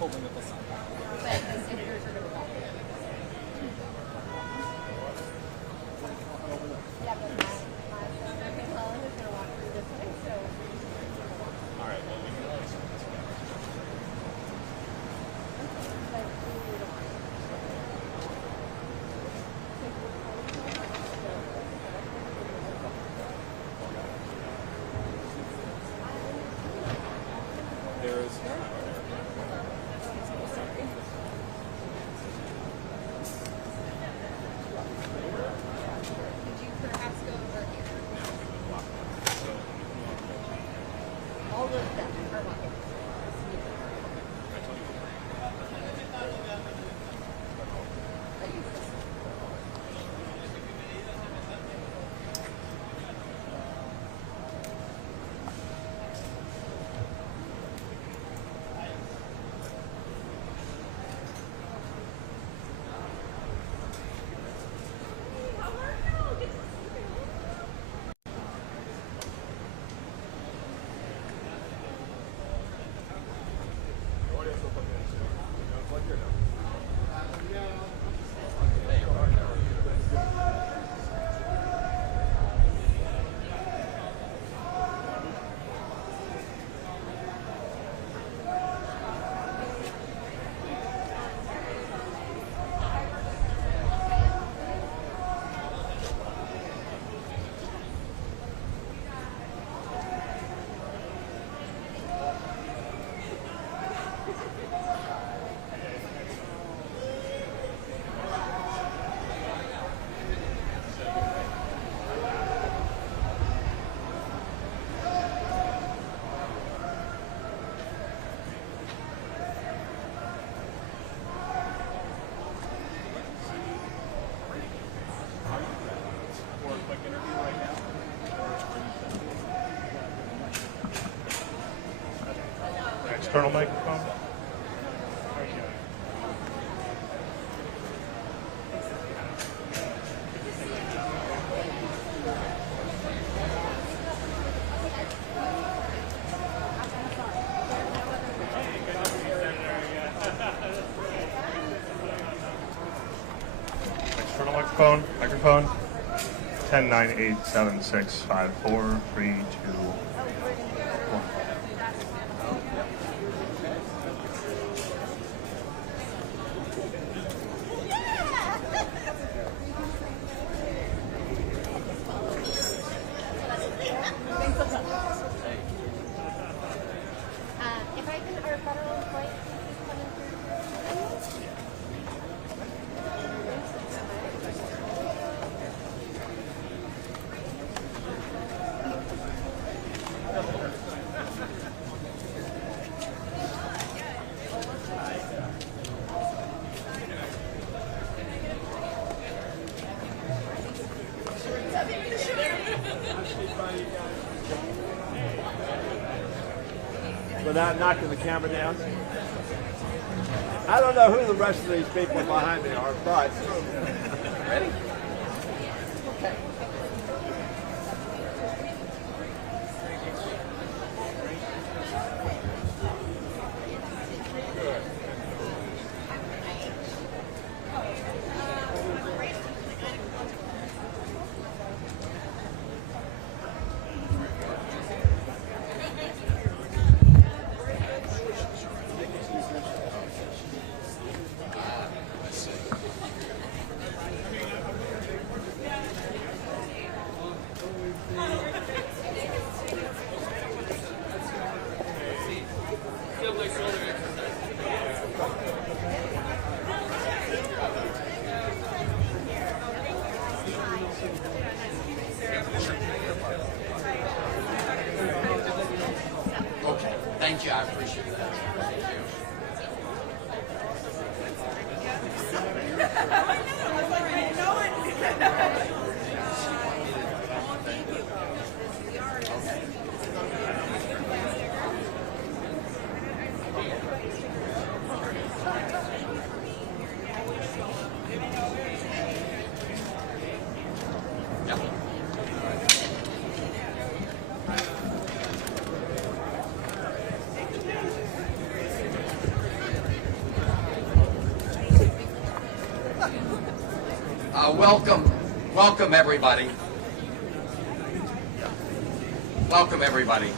hoping that the sun. But the senators are going to walk. Yeah, but my senator, Hollen, is going to walk through this way, so. All right, well, we can always. There's. Could you perhaps go over here? All of them are walking. External microphone. External microphone. 10-9-8-7-6-5-4-3-2-1. If I can, our federal employees, please come in through. Without knocking the camera down. I don't know who the rest of these people behind me are, but ready? Okay. Okay, thank you. I appreciate that. Welcome everybody. Welcome everybody.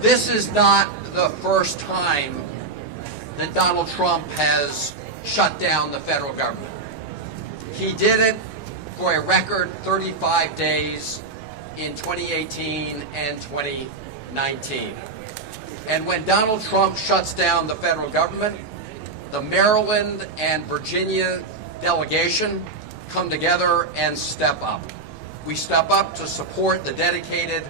This is not the first time that Donald Trump has shut down the federal government. He did it for a record 35 days in 2018 and 2019. And when Donald Trump shuts down the federal government, the Maryland and Virginia delegation come together and step up. We step up to support the dedicated,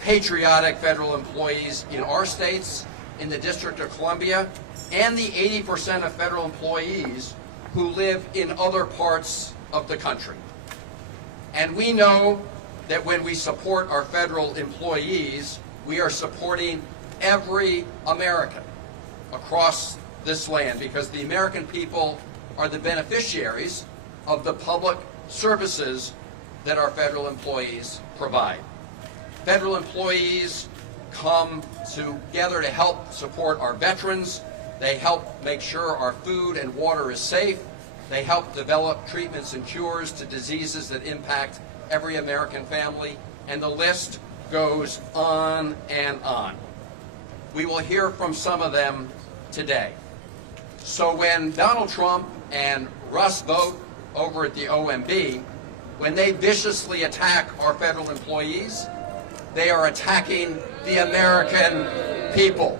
patriotic federal employees in our states, in the District of Columbia, and the 80% of federal employees who live in other parts of the country. And we know that when we support our federal employees, we are supporting every American across this land, because the American people are the beneficiaries of the public services that our federal employees provide. Federal employees come together to help support our veterans. They help make sure our food and water is safe. They help develop treatments and cures to diseases that impact every American family, and the list goes on and on. We will hear from some of them today. So when Donald Trump and Russ Vought over at the OMB, when they viciously attack our federal employees, they are attacking the American people.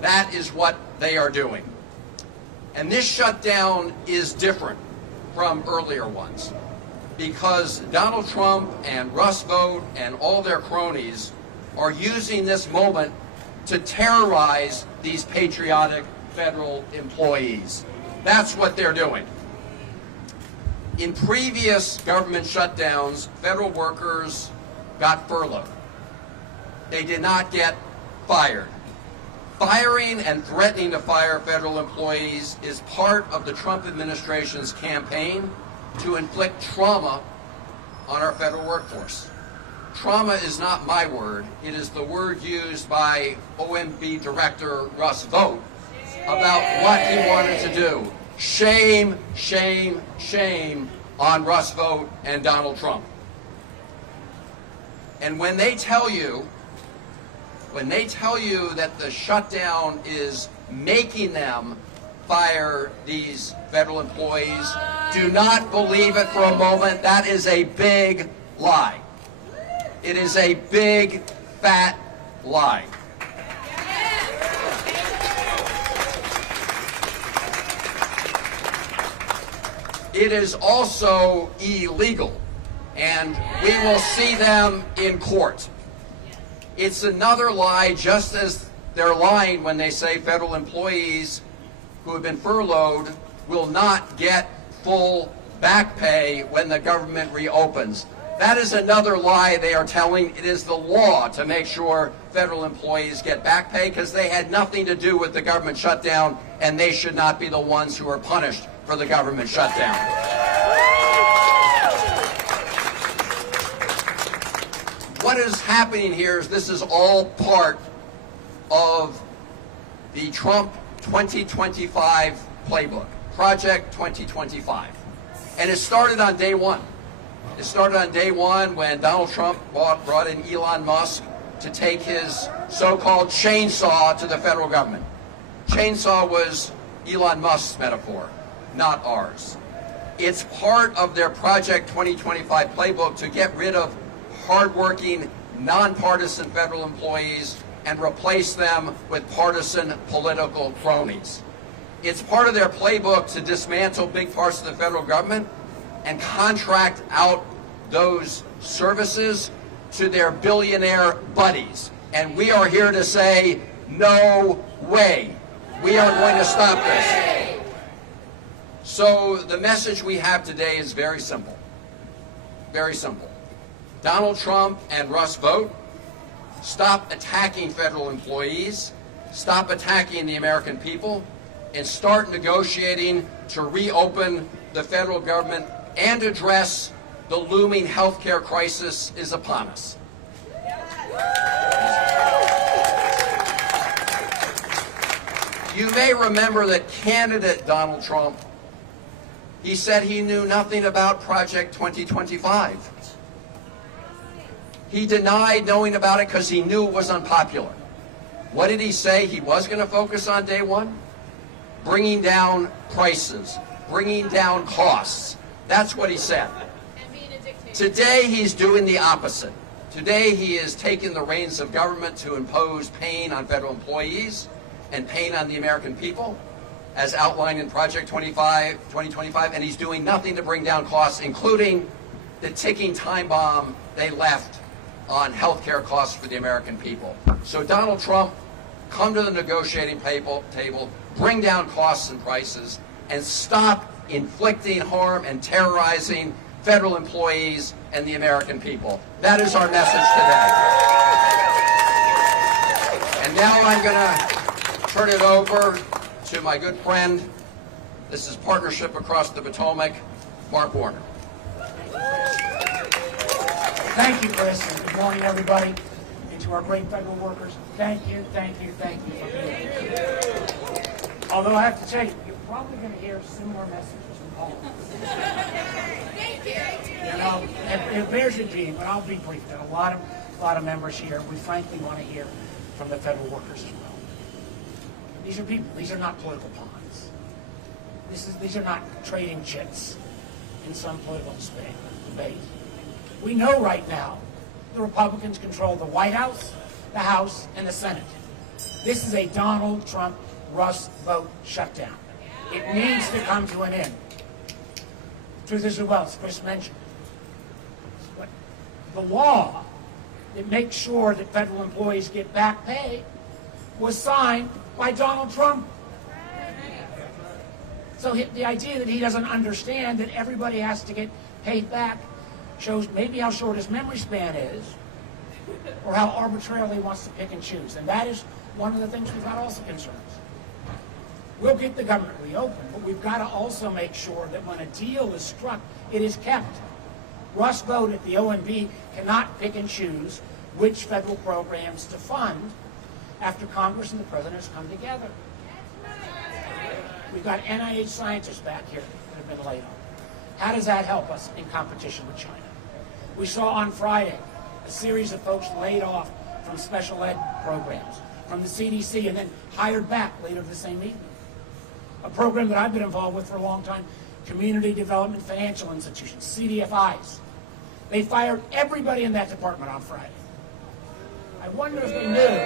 That is what they are doing. And this shutdown is different from earlier ones, because Donald Trump and Russ Vought and all their cronies are using this moment to terrorize these patriotic federal employees. That's what they're doing. In previous government shutdowns, federal workers got furloughed. They did not get fired. Firing and threatening to fire federal employees is part of the Trump administration's campaign to inflict trauma on our federal workforce. Trauma is not my word. It is the word used by OMB Director Russ Vought about what he wanted to do. Shame, shame, shame on Russ Vought and Donald Trump. And when they tell you that the shutdown is making them fire these federal employees, do not believe it for a moment. That is a big lie. It is a big, fat lie. It is also illegal, and we will see them in court. It's another lie, just as they're lying when they say federal employees who have been furloughed will not get full back pay when the government reopens. That is another lie they are telling. It is the law to make sure federal employees get back pay, because they had nothing to do with the government shutdown, and they should not be the ones who are punished for the government shutdown. What is happening here is this is all part of the Trump 2025 playbook, Project 2025. And it started on day one. It started on day one when Donald Trump brought in Elon Musk to take his so-called chainsaw to the federal government. Chainsaw was Elon Musk's metaphor, not ours. It's part of their Project 2025 playbook to get rid of hardworking, nonpartisan federal employees and replace them with partisan political cronies. It's part of their playbook to dismantle big parts of the federal government and contract out those services to their billionaire buddies. And we are here to say, no way. We are going to stop this. So the message we have today is very simple. Very simple. Donald Trump and Russ Vought, stop attacking federal employees, stop attacking the American people, and start negotiating to reopen the federal government and address the looming healthcare crisis is upon us. You may remember that candidate Donald Trump He said he knew nothing about Project 2025. He denied knowing about it because he knew it was unpopular. What did he say he was going to focus on day one? Bringing down prices, bringing down costs. That's what he said. And being a dictator. Today, he's doing the opposite. Today, he is taking the reins of government to impose pain on federal employees and pain on the American people, as outlined in Project 2025, and he's doing nothing to bring down costs, including the ticking time bomb they left on health care costs for the American people. So Donald Trump, come to the negotiating table, bring down costs and prices, and stop inflicting harm and terrorizing federal employees and the American people. That is our message today. And now I'm going to turn it over to my good friend, this is Partnership Across the Potomac, Mark Warner. Thank you, Chris, and good morning, everybody. And to our great federal workers, thank you for being here. Although I have to tell you, you're probably going to hear similar messages from Hollen. Thank you. You know, it bears repeating, but I'll be brief. There are a lot of members here. We frankly want to hear from the federal workers as well. These are people. These are not political pawns. These are not trading chits in some political debate. We know right now the Republicans control the White House, the House, and the Senate. This is a Donald Trump Rust vote shutdown. It needs to come to an end. Truth is, well, as Chris mentioned, but the law that makes sure that federal employees get back pay was signed by Donald Trump. So the idea that he doesn't understand that everybody has to get paid back shows maybe how short his memory span is, or how arbitrarily he wants to pick and choose. And that is one of the things we've got also concerns. We'll get the government reopened, but we've got to also make sure that when a deal is struck, it is kept. Russ Vought at the OMB cannot pick and choose which federal programs to fund after Congress and the President has come together. We've got NIH scientists back here that have been laid off. How does that help us in competition with China? We saw on Friday a series of folks laid off from special ed programs, from the CDC, and then hired back later the same evening. A program that I've been involved with for a long time, Community Development Financial Institutions, CDFIs. They fired everybody in that department on Friday. I wonder if they knew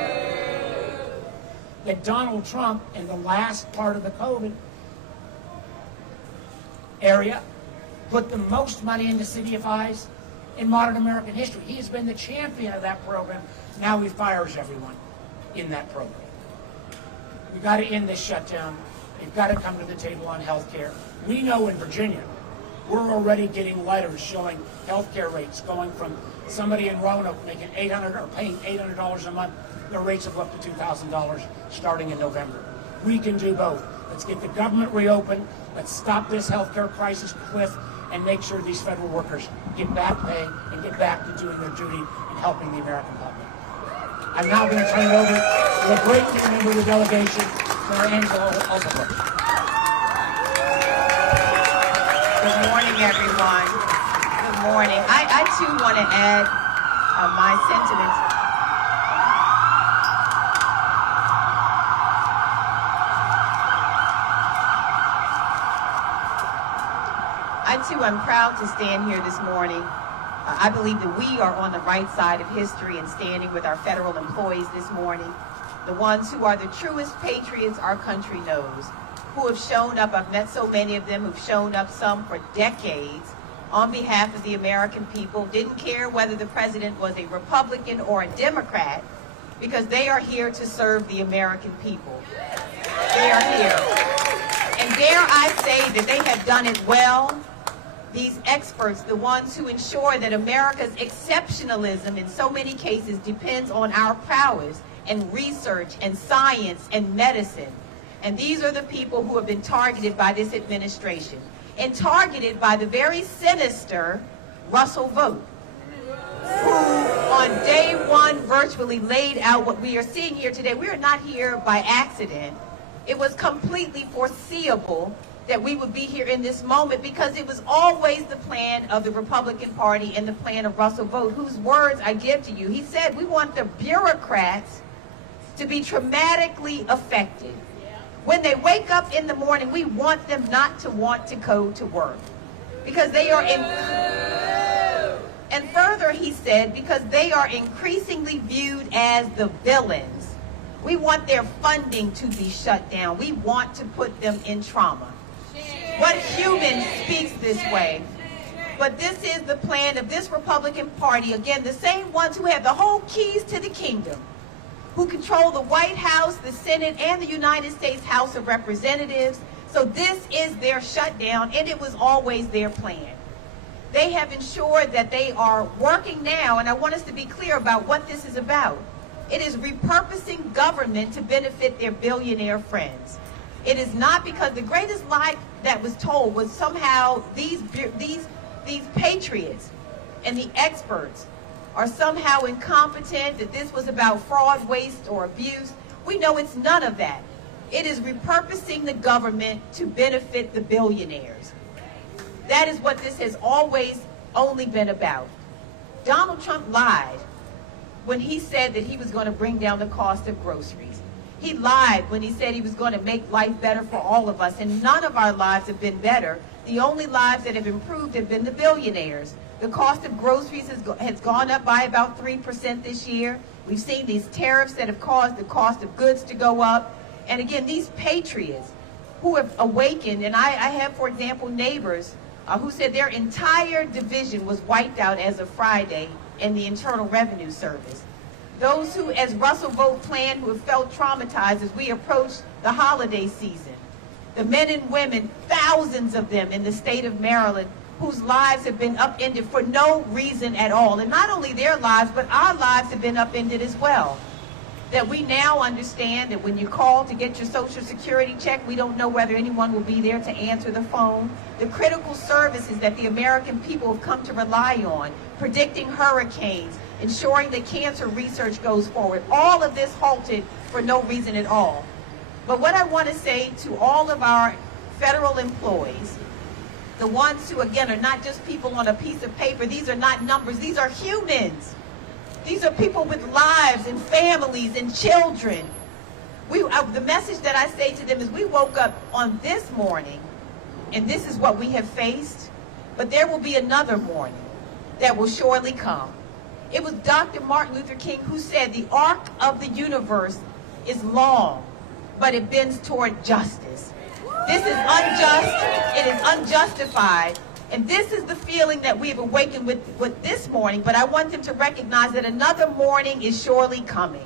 that Donald Trump, in the last part of the COVID area, put the most money into CDFIs in modern American history. He has been the champion of that program. Now he fires everyone in that program. We've got to end this shutdown. We've got to come to the table on health care. We know in Virginia, we're already getting letters showing health care rates going from somebody in Roanoke making $800 or paying $800 a month. Their rates have up to $2,000 starting in November. We can do both. Let's get the government reopened. Let's stop this health care crisis cliff and make sure these federal workers get back pay and get back to doing their duty and helping the American public. I'm now going to turn it over to a great member of the delegation, Senator Alsobrooks. Good morning, everyone. Good morning. I too want to add my sentiments. I'm proud to stand here this morning. I believe that we are on the right side of history and standing with our federal employees this morning, the ones who are the truest patriots our country knows, who have shown up. I've met so many of them who've shown up, some for decades, on behalf of the American people, didn't care whether the president was a Republican or a Democrat, because they are here to serve the American people. They are here. And dare I say that they have done it well. These experts, the ones who ensure that America's exceptionalism in so many cases depends on our prowess and research and science and medicine. And these are the people who have been targeted by this administration and targeted by the very sinister Russell Vought, who on day one virtually laid out what we are seeing here today. We are not here by accident. It was completely foreseeable that we would be here in this moment, because it was always the plan of the Republican Party and the plan of Russell Vought, whose words I give to you. He said, we want the bureaucrats to be traumatically affected. When they wake up in the morning, we want them not to want to go to work, because they are and further he said, because they are increasingly viewed as the villains. We want their funding to be shut down. We want to put them in trauma. What human speaks this way? But this is the plan of this Republican Party. Again, the same ones who have the whole keys to the kingdom, who control the White House, the Senate, and the United States House of Representatives. So this is their shutdown, and it was always their plan. They have ensured that they are working now, and I want us to be clear about what this is about. It is repurposing government to benefit their billionaire friends. It is not, because the greatest lie that was told was somehow these patriots and the experts are somehow incompetent, that this was about fraud, waste, or abuse. We know it's none of that. It is repurposing the government to benefit the billionaires. That is what this has always only been about. Donald Trump lied when he said that he was going to bring down the cost of groceries. He lied when he said he was going to make life better for all of us, and none of our lives have been better. The only lives that have improved have been the billionaires. The cost of groceries has gone up by about 3% this year. We've seen these tariffs that have caused the cost of goods to go up. And again, these patriots who have awakened, and I have, for example, neighbors who said their entire division was wiped out as of Friday in the Internal Revenue Service. Those who, as Russell Vought planned, who have felt traumatized as we approach the holiday season. The men and women, thousands of them in the state of Maryland, whose lives have been upended for no reason at all. And not only their lives, but our lives have been upended as well. That we now understand that when you call to get your Social Security check, we don't know whether anyone will be there to answer the phone. The critical services that the American people have come to rely on, predicting hurricanes, ensuring that cancer research goes forward, all of this halted for no reason at all. But what I want to say to all of our federal employees, the ones who, again, are not just people on a piece of paper, these are not numbers, these are humans. These are people with lives and families and children. The message that I say to them is, we woke up on this morning, and this is what we have faced, but there will be another morning that will surely come. It was Dr. Martin Luther King who said, the arc of the universe is long, but it bends toward justice. This is unjust, it is unjustified, and this is the feeling that we have awakened with this morning, but I want them to recognize that another morning is surely coming.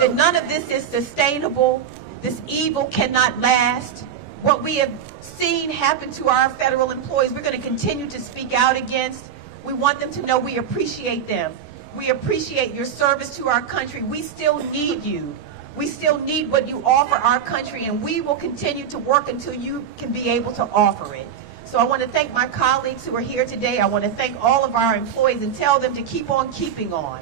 That none of this is sustainable, this evil cannot last. What we have seen happen to our federal employees, we're going to continue to speak out against. We want them to know we appreciate them. We appreciate your service to our country. We still need you. We still need what you offer our country, and we will continue to work until you can be able to offer it. So I want to thank my colleagues who are here today. I want to thank all of our employees and tell them to keep on keeping on.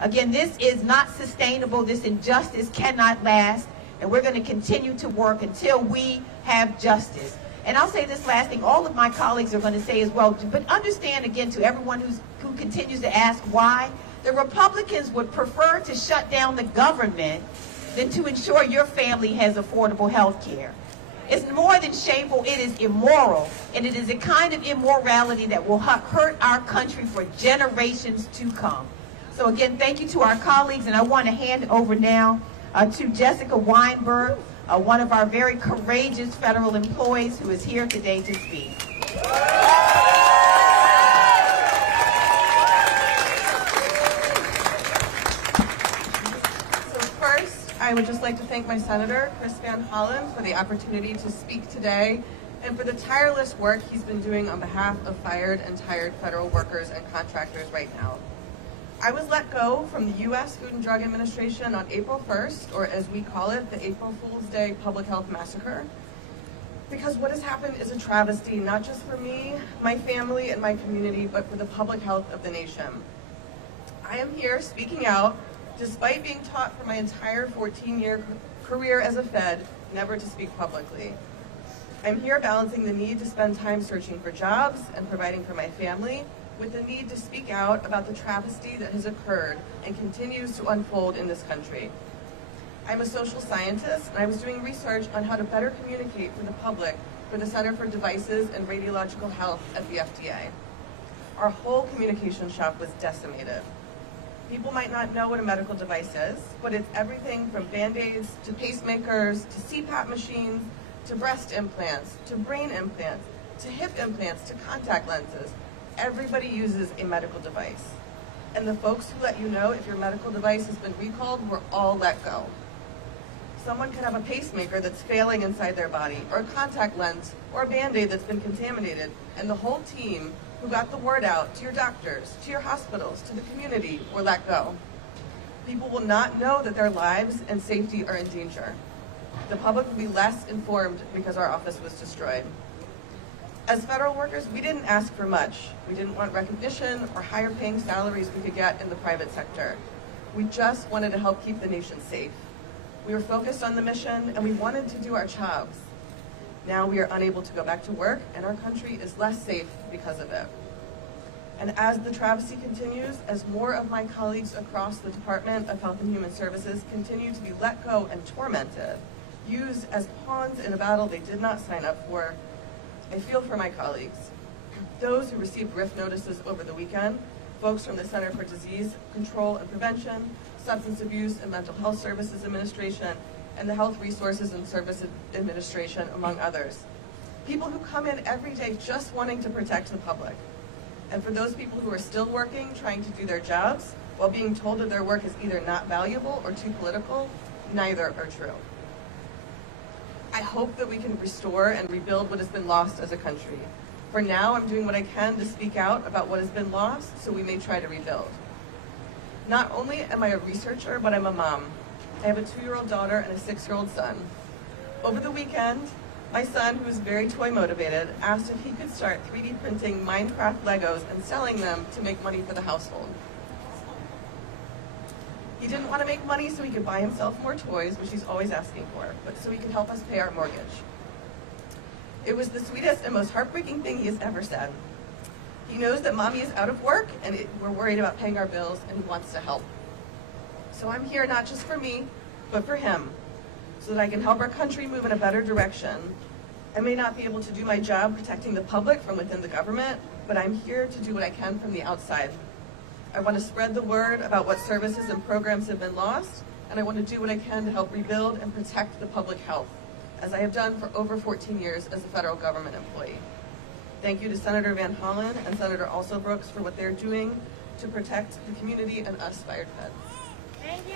Again, this is not sustainable. This injustice cannot last, and we're going to continue to work until we have justice. And I'll say this last thing, all of my colleagues are going to say as well, but understand again, to everyone who continues to ask why, the Republicans would prefer to shut down the government than to ensure your family has affordable health care. It's more than shameful, it is immoral, and it is a kind of immorality that will hurt our country for generations to come. So again, thank you to our colleagues, and I want to hand over now to Jessica Weinberg, one of our very courageous federal employees who is here today to speak. I would just like to thank my Senator, Chris Van Hollen, for the opportunity to speak today and for the tireless work he's been doing on behalf of fired and tired federal workers and contractors right now. I was let go from the U.S. Food and Drug Administration on April 1st, or as we call it, the April Fool's Day Public Health Massacre, because what has happened is a travesty, not just for me, my family, and my community, but for the public health of the nation. I am here speaking out despite being taught for my entire 14-year career as a Fed never to speak publicly. I'm here balancing the need to spend time searching for jobs and providing for my family with the need to speak out about the travesty that has occurred and continues to unfold in this country. I'm a social scientist, and I was doing research on how to better communicate for the public for the Center for Devices and Radiological Health at the FDA. Our whole communication shop was decimated. People might not know what a medical device is, but it's everything from Band-Aids to pacemakers to CPAP machines to breast implants to brain implants to hip implants to contact lenses. Everybody uses a medical device. And the folks who let you know if your medical device has been recalled were all let go. Someone could have a pacemaker that's failing inside their body, or a contact lens, or a Band-Aid that's been contaminated, and the whole team who got the word out to your doctors, to your hospitals, to the community were let go. People will not know that their lives and safety are in danger. The public will be less informed because our office was destroyed. As federal workers, we didn't ask for much. We didn't want recognition or higher paying salaries we could get in the private sector. We just wanted to help keep the nation safe. We were focused on the mission, and we wanted to do our jobs. Now we are unable to go back to work, and our country is less safe because of it. And as the travesty continues, as more of my colleagues across the Department of Health and Human Services continue to be let go and tormented, used as pawns in a battle they did not sign up for, I feel for my colleagues. Those who received RIF notices over the weekend, folks from the Center for Disease Control and Prevention, Substance Abuse and Mental Health Services Administration, and the Health Resources and Service Administration, among others. People who come in every day just wanting to protect the public. And for those people who are still working, trying to do their jobs, while being told that their work is either not valuable or too political, neither are true. I hope that we can restore and rebuild what has been lost as a country. For now, I'm doing what I can to speak out about what has been lost so we may try to rebuild. Not only am I a researcher, but I'm a mom. I have a 2-year-old daughter and a 6-year-old son. Over the weekend, my son, who is very toy motivated, asked if he could start 3D printing Minecraft Legos and selling them to make money for the household. He didn't want to make money so he could buy himself more toys, which he's always asking for, but so he could help us pay our mortgage. It was the sweetest and most heartbreaking thing he has ever said. He knows that mommy is out of work and we're worried about paying our bills, and he wants to help. So I'm here not just for me, but for him, so that I can help our country move in a better direction. I may not be able to do my job protecting the public from within the government, but I'm here to do what I can from the outside. I want to spread the word about what services and programs have been lost, and I want to do what I can to help rebuild and protect the public health, as I have done for over 14 years as a federal government employee. Thank you to Senator Van Hollen and Senator Alsobrooks for what they're doing to protect the community and us fired feds. Thank you.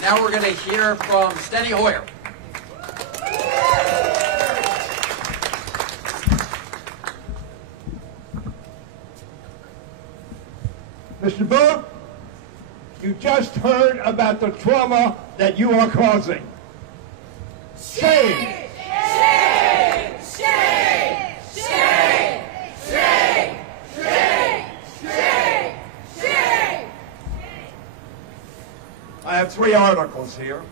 Now we're going to hear from Steny Hoyer. Mr. Booth, you just heard about the trauma that you are causing. Shame! Shame! Shame! Shame! Shame! Shame! Shame! Shame! I have 3 articles here.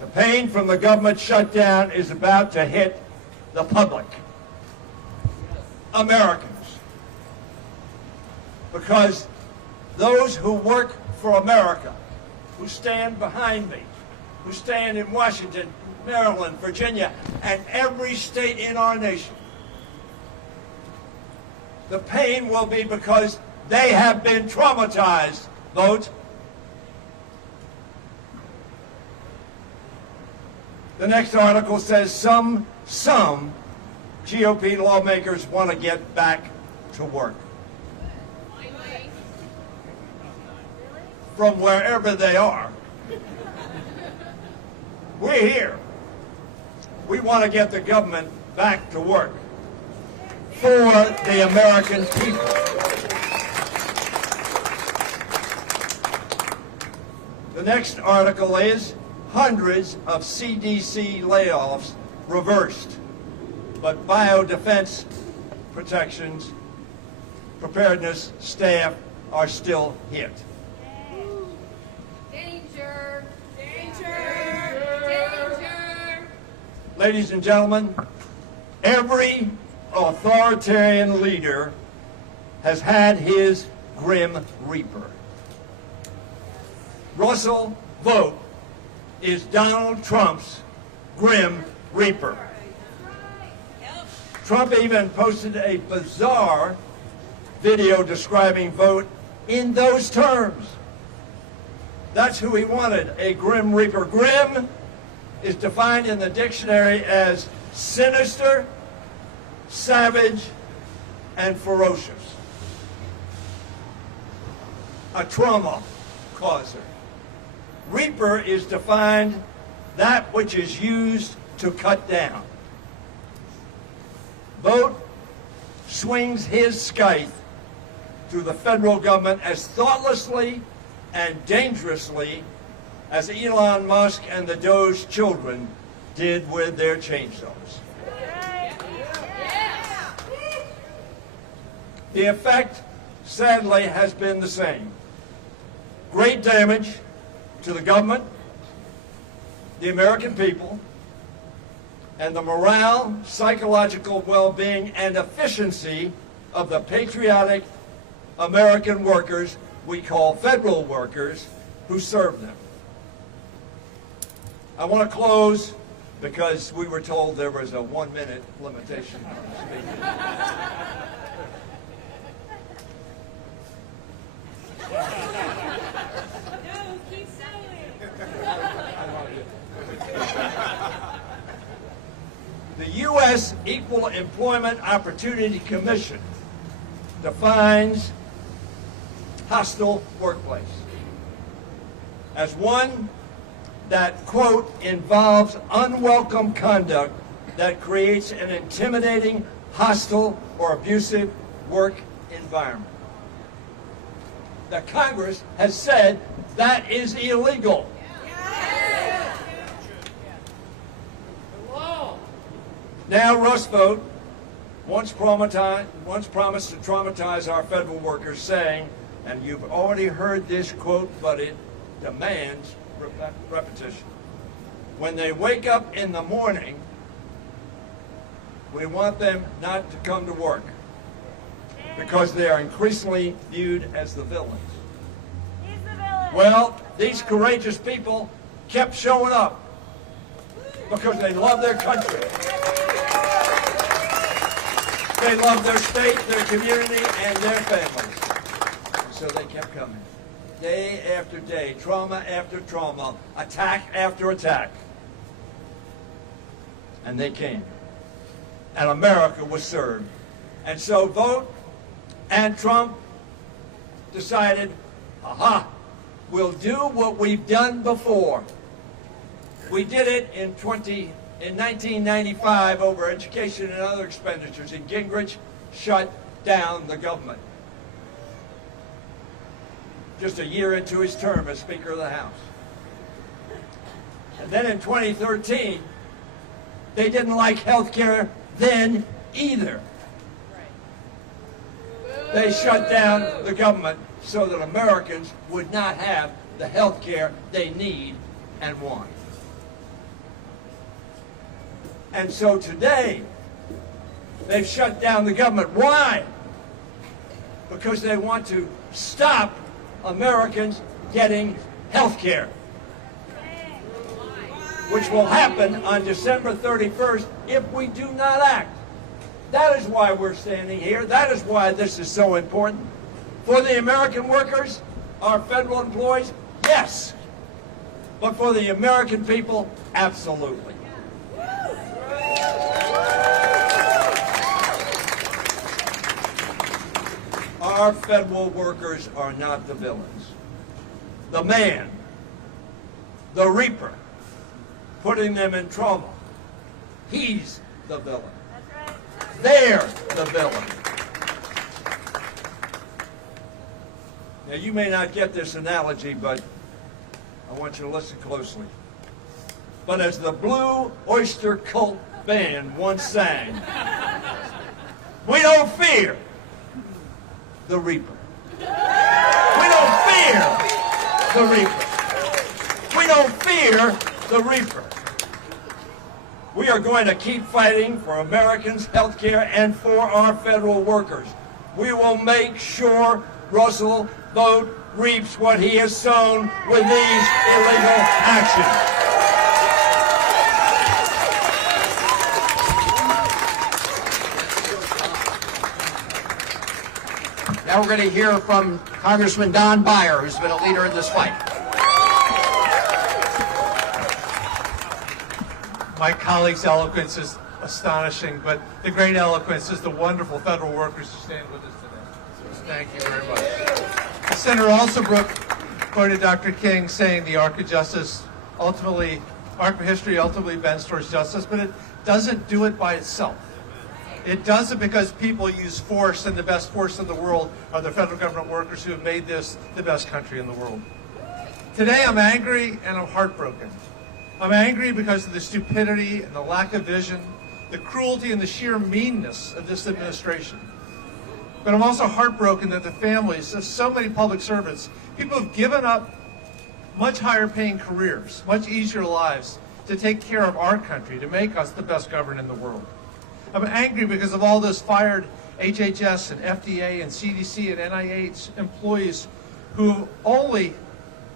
The pain from the government shutdown is about to hit the public, Americans, because those who work for America, who stand behind me, who stand in Washington, Maryland, Virginia, and every state in our nation, the pain will be because they have been traumatized. Vote. The next article says some GOP lawmakers want to get back to work. From wherever they are. We're here. We want to get the government back to work for the American people. The next article is hundreds of CDC layoffs reversed, but biodefense protections preparedness staff are still hit. Danger! Danger! Danger! Ladies and gentlemen, every authoritarian leader has had his grim reaper. Russell Vogt is Donald Trump's grim reaper. Trump even posted a bizarre video describing Vogt in those terms. That's who he wanted, a grim reaper. Grim is defined in the dictionary as sinister, savage, and ferocious. A trauma causer. Reaper is defined that which is used to cut down. Vogt swings his scythe through the federal government as thoughtlessly and dangerously as Elon Musk and the Doge children did with their chainsaws. The effect, sadly, has been the same. Great damage to the government, the American people, and the morale, psychological well-being, and efficiency of the patriotic American workers we call federal workers who serve them. I want to close because we were told there was a 1-minute limitation on speaking. No, keep selling! The U.S. Equal Employment Opportunity Commission defines hostile workplace as one that, quote, involves unwelcome conduct that creates an intimidating, hostile, or abusive work environment. The Congress has said that is illegal. Now Russ Vogt once promised to traumatize our federal workers, saying, and you've already heard this quote, but it demands repetition. When they wake up in the morning, we want them not to come to work because they are increasingly viewed as the villains. He's the villain! Well, these courageous people kept showing up because they love their country. They love their state, their community, and their families. So they kept coming. Day after day, trauma after trauma, attack after attack. And they came. And America was served. And so Vogt and Trump decided, aha, we'll do what we've done before. We did it in 1995 over education and other expenditures, and Gingrich shut down the government. Just a year into his term as Speaker of the House. And then in 2013, they didn't like health care then either. They shut down the government so that Americans would not have the health care they need and want. And so today, they've shut down the government. Why? Because they want to stop Americans getting health care, which will happen on December 31st if we do not act. That is why we're standing here. That is why this is so important. For the American workers, our federal employees, yes. But for the American people, absolutely. Our federal workers are not the villains. The man, the reaper, putting them in trouble, he's the villain. They're the villain. Now, you may not get this analogy, but I want you to listen closely. But as the Blue Oyster Cult Band once sang, we don't fear the reaper. We don't fear the reaper. We don't fear the reaper. We are going to keep fighting for Americans' health care and for our federal workers. We will make sure Russell Vogt reaps what he has sown with these illegal actions. Now we're going to hear from Congressman Beyer, who's been a leader in this fight. My colleague's eloquence is astonishing, but the great eloquence is the wonderful federal workers who stand with us today. So thank you very much. Senator Alsobrooks quoted Dr. King saying the arc of justice arc of history ultimately bends towards justice, but it doesn't do it by itself. It does it because people use force, and the best force in the world are the federal government workers who have made this the best country in the world. Today I'm angry and I'm heartbroken. I'm angry because of the stupidity and the lack of vision, the cruelty and the sheer meanness of this administration. But I'm also heartbroken that the families of so many public servants, people who've given up much higher paying careers, much easier lives to take care of our country, to make us the best government in the world. I'm angry because of all those fired HHS and FDA and CDC and NIH employees who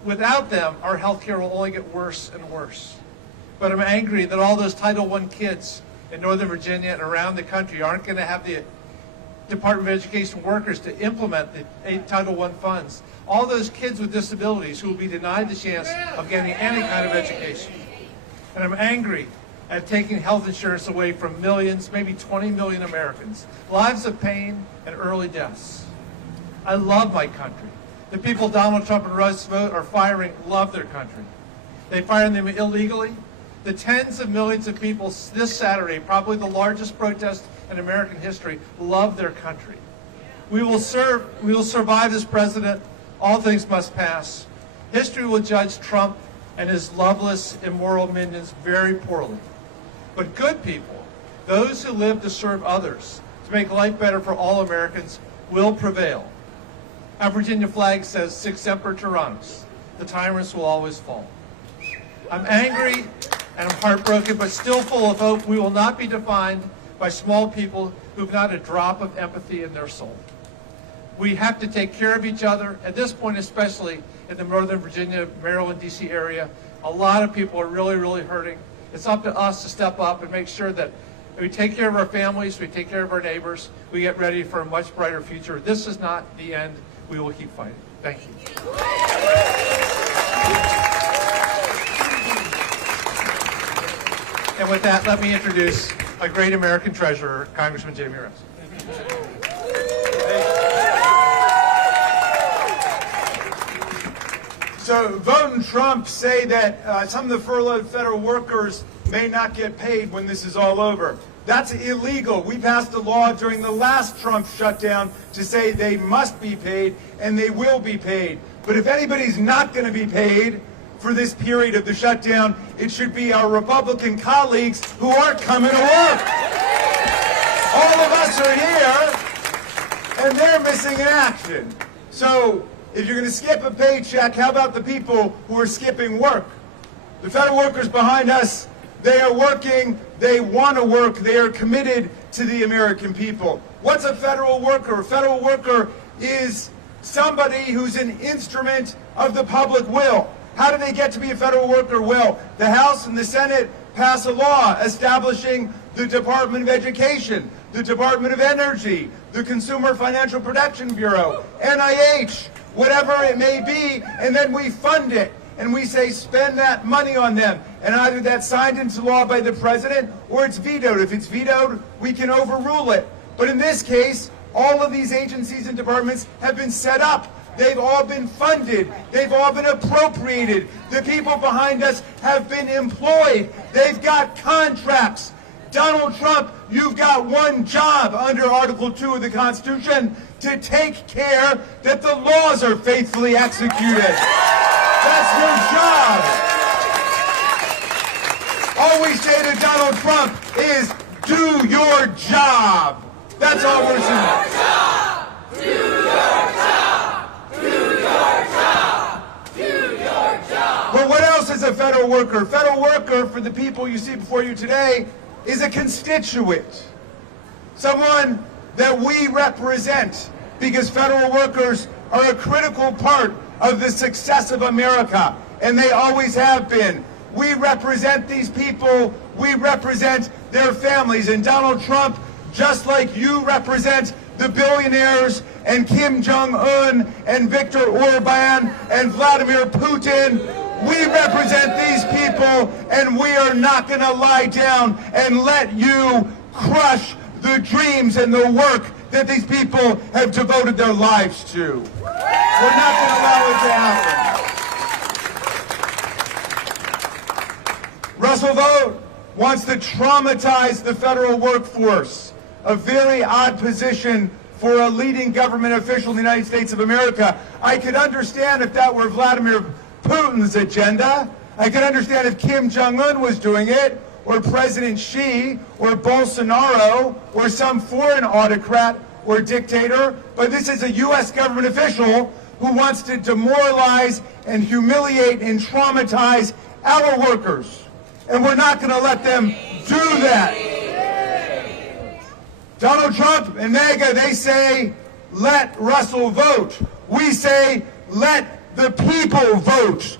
without them, our health care will only get worse and worse. But I'm angry that all those Title I kids in Northern Virginia and around the country aren't going to have the Department of Education workers to implement the Title I funds. All those kids with disabilities who will be denied the chance of getting any kind of education. And I'm angry at taking health insurance away from millions, maybe 20 million Americans. Lives of pain and early deaths. I love my country. The people Donald Trump and Russ Vogt are firing love their country. They fired them illegally. The tens of millions of people this Saturday, probably the largest protest in American history, love their country. We will survive this president. All things must pass. History will judge Trump and his loveless, immoral minions very poorly. But good people, those who live to serve others, to make life better for all Americans, will prevail. Our Virginia flag says, Sic Semper Tyrannis. The tyrants will always fall. I'm angry and I'm heartbroken, but still full of hope. We will not be defined by small people who've not a drop of empathy in their soul. We have to take care of each other. At this point, especially in the Northern Virginia, Maryland, D.C. area, a lot of people are really, really hurting. It's up to us to step up and make sure that we take care of our families, we take care of our neighbors, we get ready for a much brighter future. This is not the end. We will keep fighting. Thank you. And with that, let me introduce a great American treasurer, Congressman Jamie Raskin. So Vogt and Trump say that some of the furloughed federal workers may not get paid when this is all over. That's illegal. We passed a law during the last Trump shutdown to say they must be paid, and they will be paid. But if anybody's not going to be paid for this period of the shutdown, it should be our Republican colleagues who aren't coming to work. All of us are here, and they're missing in action. So if you're going to skip a paycheck, how about the people who are skipping work? The federal workers behind us, they are working, they want to work, they are committed to the American people. What's a federal worker? A federal worker is somebody who's an instrument of the public will. How do they get to be a federal worker? Well, the House and the Senate pass a law establishing the Department of Education, the Department of Energy, the Consumer Financial Protection Bureau, NIH, whatever it may be, and then we fund it. And we say spend that money on them. And either that's signed into law by the president or it's vetoed. If it's vetoed, we can overrule it. But in this case, all of these agencies and departments have been set up. They've all been funded. They've all been appropriated. The people behind us have been employed. They've got contracts. Donald Trump, you've got one job under Article 2 of the Constitution, to take care that the laws are faithfully executed. That's your job. All we say to Donald Trump is, do your job. That's all we're saying. Do your job. Do your federal worker? Federal worker, for the people you see before you today, is a constituent. Someone that we represent, because federal workers are a critical part of the success of America, and they always have been. We represent these people, we represent their families, and Donald Trump, just like you represent the billionaires and Kim Jong-un and Viktor Orban and Vladimir Putin, we represent these people, and we are not going to lie down and let you crush the dreams and the work that these people have devoted their lives to. We're not going to allow it to happen. Russell Vogt wants to traumatize the federal workforce, a very odd position for a leading government official in the United States of America. I could understand if that were Vladimir Putin's agenda. I could understand if Kim Jong-un was doing it, or President Xi, or Bolsonaro, or some foreign autocrat or dictator, but this is a U.S. government official who wants to demoralize and humiliate and traumatize our workers. And we're not going to let them do that. Donald Trump and MAGA, they say, let Russell vote. We say, let the people vote.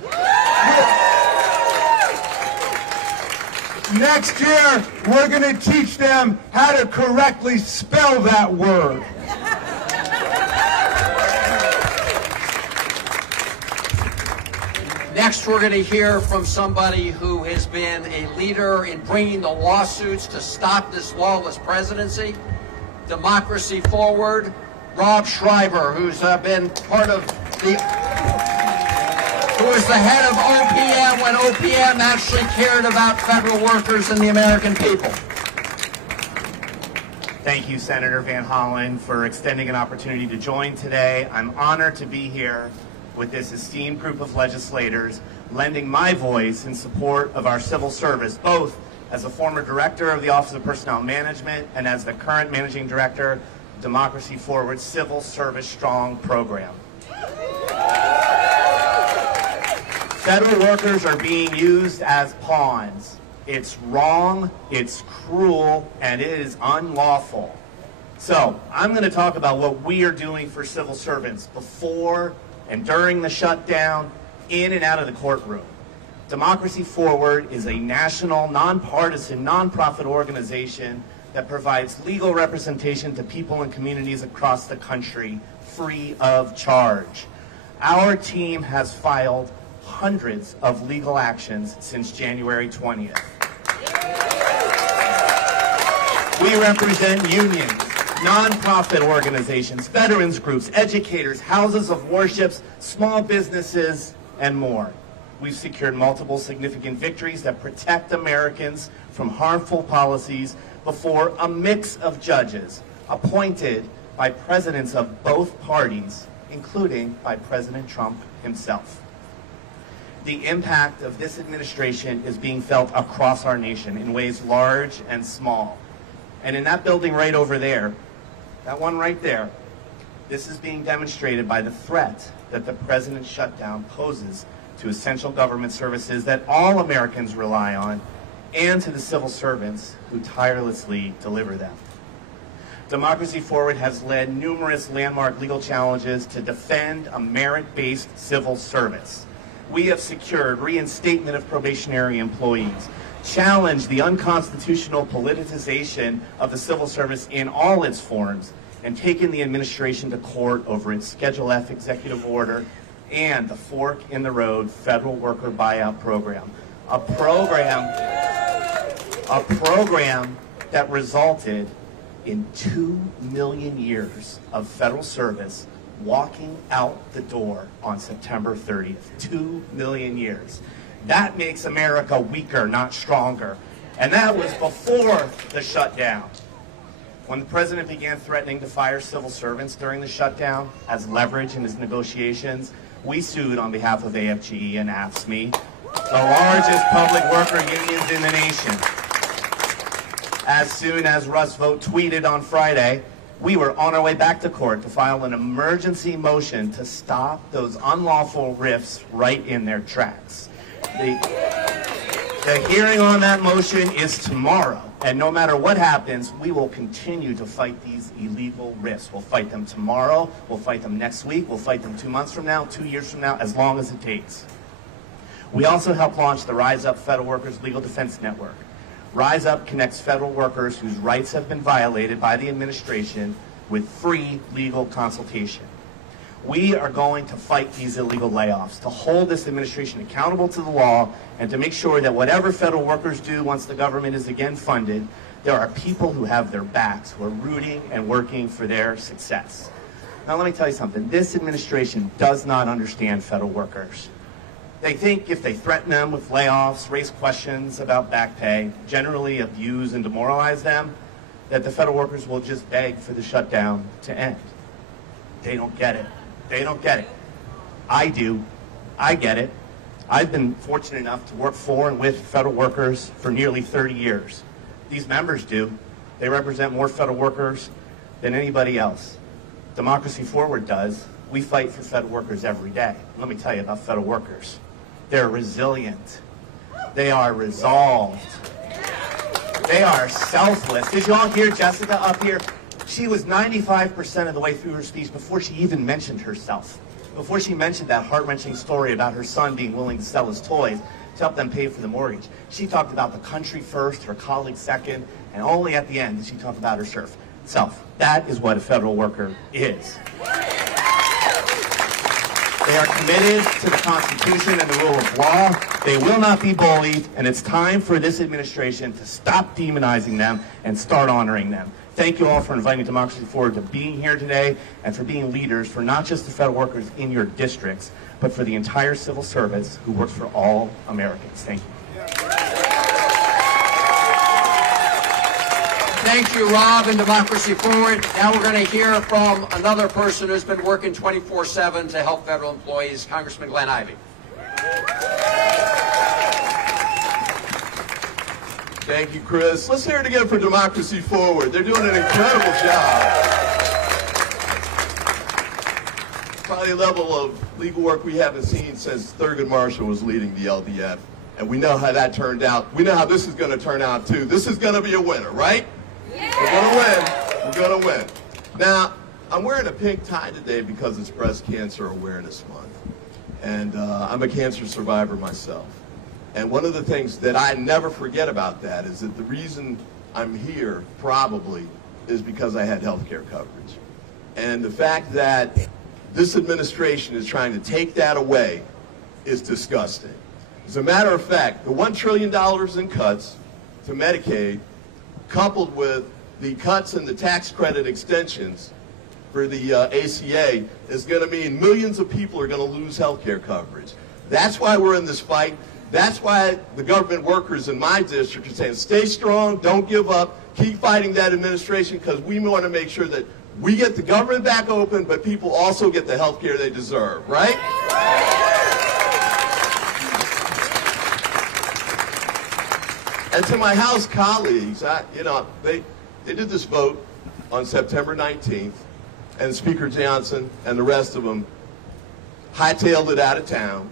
Next year, we're going to teach them how to correctly spell that word. Next, we're going to hear from somebody who has been a leader in bringing the lawsuits to stop this lawless presidency. Democracy Forward, Rob Schreiber, who's been part of the... who was the head of OPM when OPM actually cared about federal workers and the American people. Thank you, Senator Van Hollen, for extending an opportunity to join today. I'm honored to be here with this esteemed group of legislators, lending my voice in support of our civil service, both as a former director of the Office of Personnel Management and as the current managing director of Democracy Forward's Civil Service Strong program. Federal workers are being used as pawns. It's wrong, it's cruel, and it is unlawful. So I'm going to talk about what we are doing for civil servants before and during the shutdown, in and out of the courtroom. Democracy Forward is a national, nonpartisan, nonprofit organization that provides legal representation to people and communities across the country free of charge. Our team has filed hundreds of legal actions since January 20th. We represent unions, nonprofit organizations, veterans groups, educators, houses of worships, small businesses, and more. We've secured multiple significant victories that protect Americans from harmful policies before a mix of judges appointed by presidents of both parties, including by President Trump himself. The impact of this administration is being felt across our nation in ways large and small. And in that building right over there, that one right there, this is being demonstrated by the threat that the president's shutdown poses to essential government services that all Americans rely on, and to the civil servants who tirelessly deliver them. Democracy Forward has led numerous landmark legal challenges to defend a merit-based civil service. We have secured reinstatement of probationary employees, challenged the unconstitutional politicization of the civil service in all its forms, and taken the administration to court over its Schedule F executive order and the Fork in the Road federal worker buyout program. A program that resulted in 2 million years of federal service walking out the door on September 30th. 2 million years. That makes America weaker, not stronger. And that was before the shutdown. When the president began threatening to fire civil servants during the shutdown as leverage in his negotiations, we sued on behalf of AFGE and AFSCME, the largest public worker unions in the nation. As soon as Russ Vogt tweeted on Friday, we were on our way back to court to file an emergency motion to stop those unlawful rifts right in their tracks. The The hearing on that motion is tomorrow, and no matter what happens, we will continue to fight these illegal risks. We'll fight them tomorrow, we'll fight them next week, we'll fight them 2 months from now, 2 years from now, as long as it takes. We also helped launch the Rise Up Federal Workers Legal Defense Network. Rise Up connects federal workers whose rights have been violated by the administration with free legal consultation. We are going to fight these illegal layoffs, to hold this administration accountable to the law, and to make sure that whatever federal workers do once the government is again funded, there are people who have their backs, who are rooting and working for their success. Now let me tell you something. This administration does not understand federal workers. They think if they threaten them with layoffs, raise questions about back pay, generally abuse and demoralize them, that the federal workers will just beg for the shutdown to end. They don't get it. They don't get it. I do. I get it. I've been fortunate enough to work for and with federal workers for nearly 30 years. These members do. They represent more federal workers than anybody else. Democracy Forward does. We fight for federal workers every day. Let me tell you about federal workers. They're resilient. They are resolved. They are selfless. Did you all hear Jessica up here? She was 95% of the way through her speech before she even mentioned herself. Before she mentioned that heart-wrenching story about her son being willing to sell his toys to help them pay for the mortgage. She talked about the country first, her colleagues second, and only at the end did she talk about herself. That is what a federal worker is. They are committed to the Constitution and the rule of law. They will not be bullied, and it's time for this administration to stop demonizing them and start honoring them. Thank you all for inviting Democracy Forward to being here today and for being leaders for not just the federal workers in your districts, but for the entire civil service who works for all Americans. Thank you. Thank you, Rob, and Democracy Forward. Now we're going to hear from another person who's been working 24/7 to help federal employees, Congressman Glenn Ivy. Thank you, Chris. Let's hear it again for Democracy Forward. They're doing an incredible job. Probably a level of legal work we haven't seen since Thurgood Marshall was leading the LDF. And we know how that turned out. We know how this is going to turn out, too. This is going to be a winner, right? Yeah. We're going to win. We're going to win. Now, I'm wearing a pink tie today because it's Breast Cancer Awareness Month. And I'm a cancer survivor myself. And one of the things that I never forget about that is that the reason I'm here probably is because I had health care coverage. And the fact that this administration is trying to take that away is disgusting. As a matter of fact, the $1 trillion in cuts to Medicaid, coupled with the cuts in the tax credit extensions for the ACA, is going to mean millions of people are going to lose health care coverage. That's why we're in this fight. That's why the government workers in my district are saying, stay strong, don't give up, keep fighting that administration, because we want to make sure that we get the government back open, but people also get the health care they deserve, right? And to my House colleagues, they did this vote on September 19th, and Speaker Johnson and the rest of them hightailed it out of town,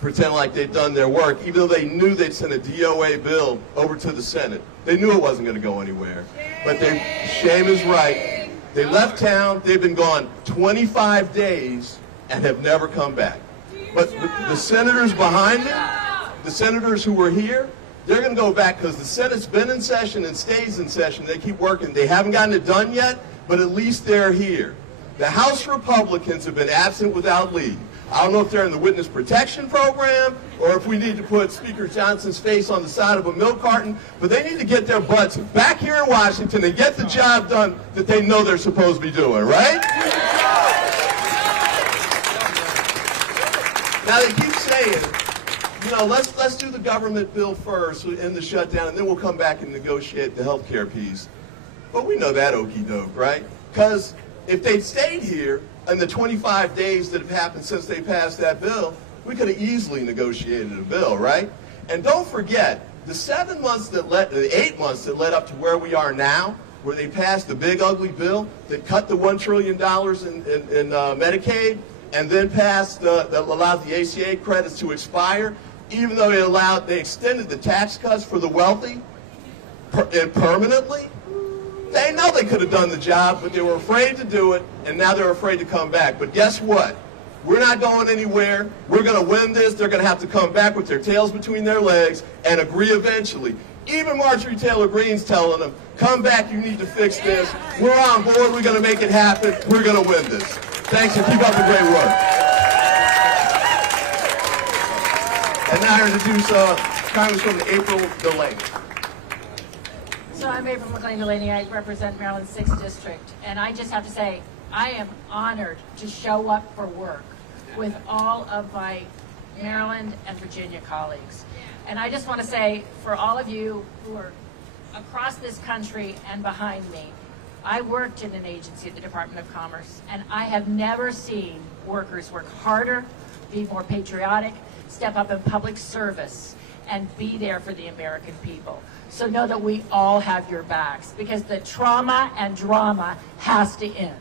pretend like they'd done their work, even though they knew they'd sent a DOA bill over to the Senate. They knew it wasn't going to go anywhere. But shame is right. They left town. They've been gone 25 days and have never come back. But the senators behind me, the senators who were here, they're going to go back because the Senate's been in session and stays in session. They keep working. They haven't gotten it done yet, but at least they're here. The House Republicans have been absent without leave. I don't know if they're in the witness protection program or if we need to put Speaker Johnson's face on the side of a milk carton, but they need to get their butts back here in Washington and get the job done that they know they're supposed to be doing, right? Now they keep saying, let's do the government bill first in the shutdown, and then we'll come back and negotiate the health care piece. But we know that okie doke, right? Because if they'd stayed here in the 25 days that have happened since they passed that bill, we could have easily negotiated a bill, right? And don't forget, the 8 months that led up to where we are now, where they passed the big ugly bill that cut the $1 trillion in Medicaid, and then passed that allowed the ACA credits to expire, even though they extended the tax cuts for the wealthy and permanently. They know they could have done the job, but they were afraid to do it, and now they're afraid to come back. But guess what? We're not going anywhere. We're going to win this. They're going to have to come back with their tails between their legs and agree eventually. Even Marjorie Taylor Greene's telling them, come back, you need to fix this. We're on board. We're going to make it happen. We're going to win this. Thanks, and keep up the great work. And now I introduce Congresswoman April Delaney. So I'm April Delaney. I represent Maryland's 6th District. And I just have to say, I am honored to show up for work with all of my Maryland and Virginia colleagues. And I just want to say, for all of you who are across this country and behind me, I worked in an agency at the Department of Commerce, and I have never seen workers work harder, be more patriotic, step up in public service, and be there for the American people. So know that we all have your backs, because the trauma and drama has to end.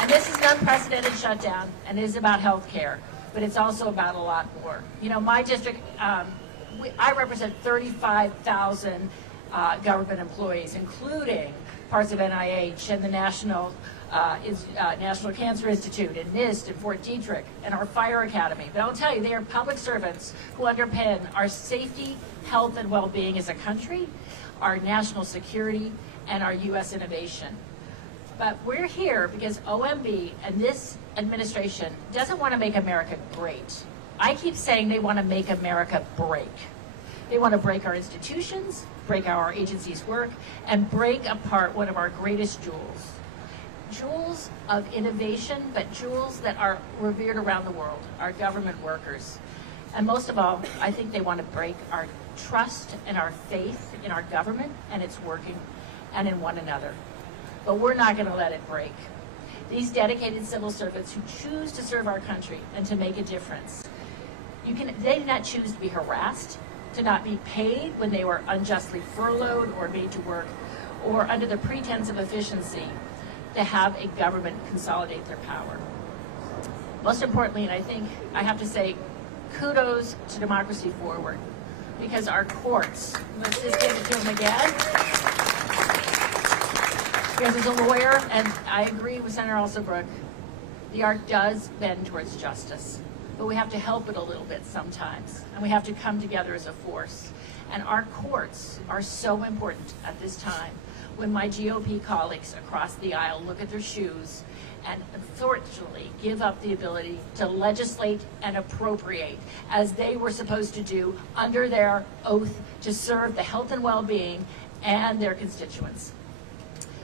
And this is an unprecedented shutdown, and it is about health care, but it's also about a lot more. You know, my district, I represent 35,000 government employees, including parts of NIH and the National Cancer Institute and NIST and Fort Detrick and our Fire Academy. But I'll tell you, they are public servants who underpin our safety, health, and well-being as a country, our national security, and our U.S. innovation. But we're here because OMB and this administration doesn't want to make America great. I keep saying they want to make America break. They want to break our institutions, break how our agencies work, and break apart one of our greatest jewels. Jewels of innovation, but jewels that are revered around the world, our government workers. And most of all, I think they want to break our trust and our faith in our government and its working, and in one another. But we're not going to let it break. These dedicated civil servants who choose to serve our country and to make a difference, they did not choose to be harassed, to not be paid when they were unjustly furloughed or made to work, or under the pretense of efficiency, to have a government consolidate their power. Most importantly, and I think I have to say, kudos to Democracy Forward, because our courts, let's just give it to them again, because as a lawyer, and I agree with Senator Alsobrooks, the art does bend towards justice, but we have to help it a little bit sometimes, and we have to come together as a force. And our courts are so important at this time, when my GOP colleagues across the aisle look at their shoes and unfortunately give up the ability to legislate and appropriate as they were supposed to do under their oath to serve the health and well-being and their constituents.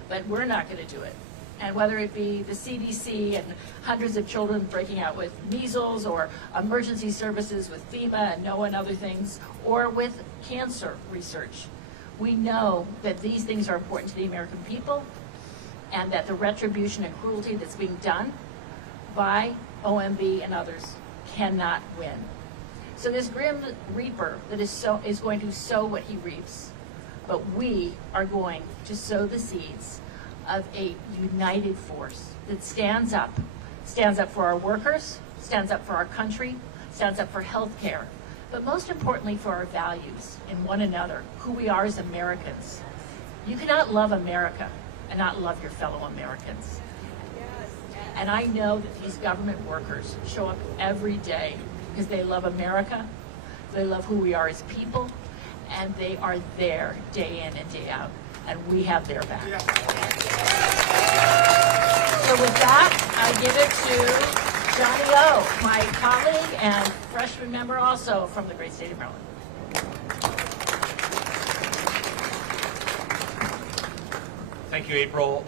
But we're not going to do it. And whether it be the CDC and hundreds of children breaking out with measles, or emergency services with FEMA and NOAA and other things, or with cancer research, we know that these things are important to the American people, and that the retribution and cruelty that's being done by OMB and others cannot win. So this grim reaper that is going to sow what he reaps, but we are going to sow the seeds of a united force that stands up for our workers, stands up for our country, stands up for health care, but most importantly for our values in one another, who we are as Americans. You cannot love America and not love your fellow Americans. And I know that these government workers show up every day because they love America, they love who we are as people, and they are there day in and day out, and we have their back. So with that, I give it to Johnny O, my colleague and freshman member also from the great state of Maryland. Thank you, April.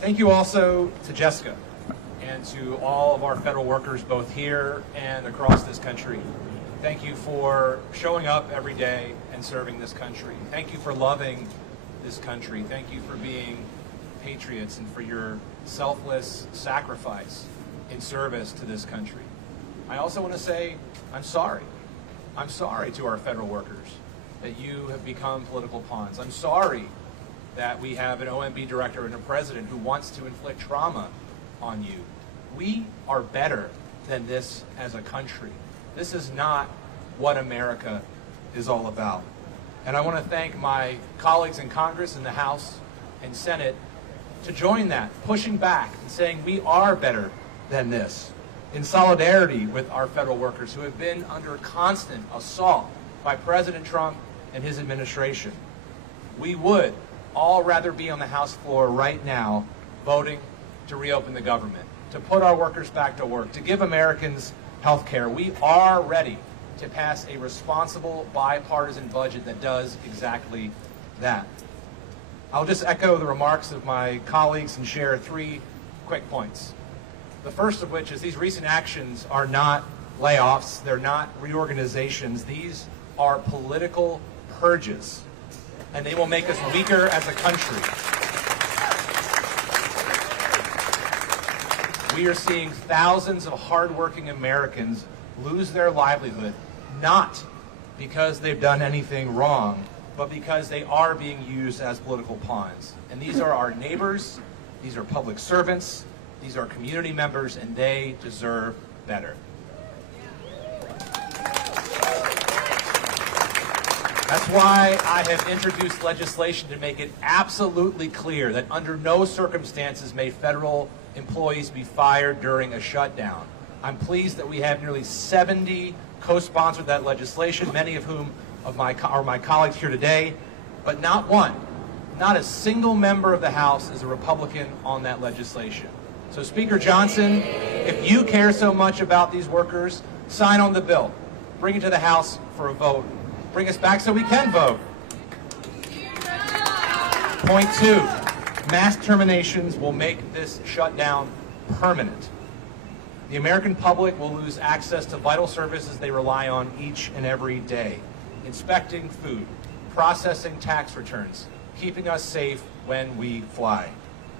Thank you also to Jessica and to all of our federal workers both here and across this country. Thank you for showing up every day and serving this country. Thank you for loving this country. Thank you for being patriots and for your selfless sacrifice in service to this country. I also want to say I'm sorry. I'm sorry to our federal workers that you have become political pawns. I'm sorry that we have an OMB director and a president who wants to inflict trauma on you. We are better than this as a country. This is not what America is all about. And I want to thank my colleagues in Congress, in the House and Senate, to join that, pushing back and saying we are better than this, in solidarity with our federal workers who have been under constant assault by President Trump and his administration. We would all rather be on the House floor right now voting to reopen the government, to put our workers back to work, to give Americans health care. We are ready to pass a responsible bipartisan budget that does exactly that. I'll just echo the remarks of my colleagues and share 3 quick points. The first of which is these recent actions are not layoffs, they're not reorganizations, these are political purges, and they will make us weaker as a country. We are seeing thousands of hardworking Americans lose their livelihood, not because they've done anything wrong, but because they are being used as political pawns. And these are our neighbors, these are public servants, these are community members, and they deserve better. That's why I have introduced legislation to make it absolutely clear that under no circumstances may federal employees be fired during a shutdown. I'm pleased that we have nearly 70 co-sponsored that legislation, many of whom are my colleagues here today, but not one, not a single member of the House is a Republican on that legislation. So Speaker Johnson, if you care so much about these workers, sign on the bill, bring it to the House for a vote, bring us back so we can vote. Point 2, mass terminations will make this shutdown permanent. The American public will lose access to vital services they rely on each and every day. Inspecting food, processing tax returns, keeping us safe when we fly.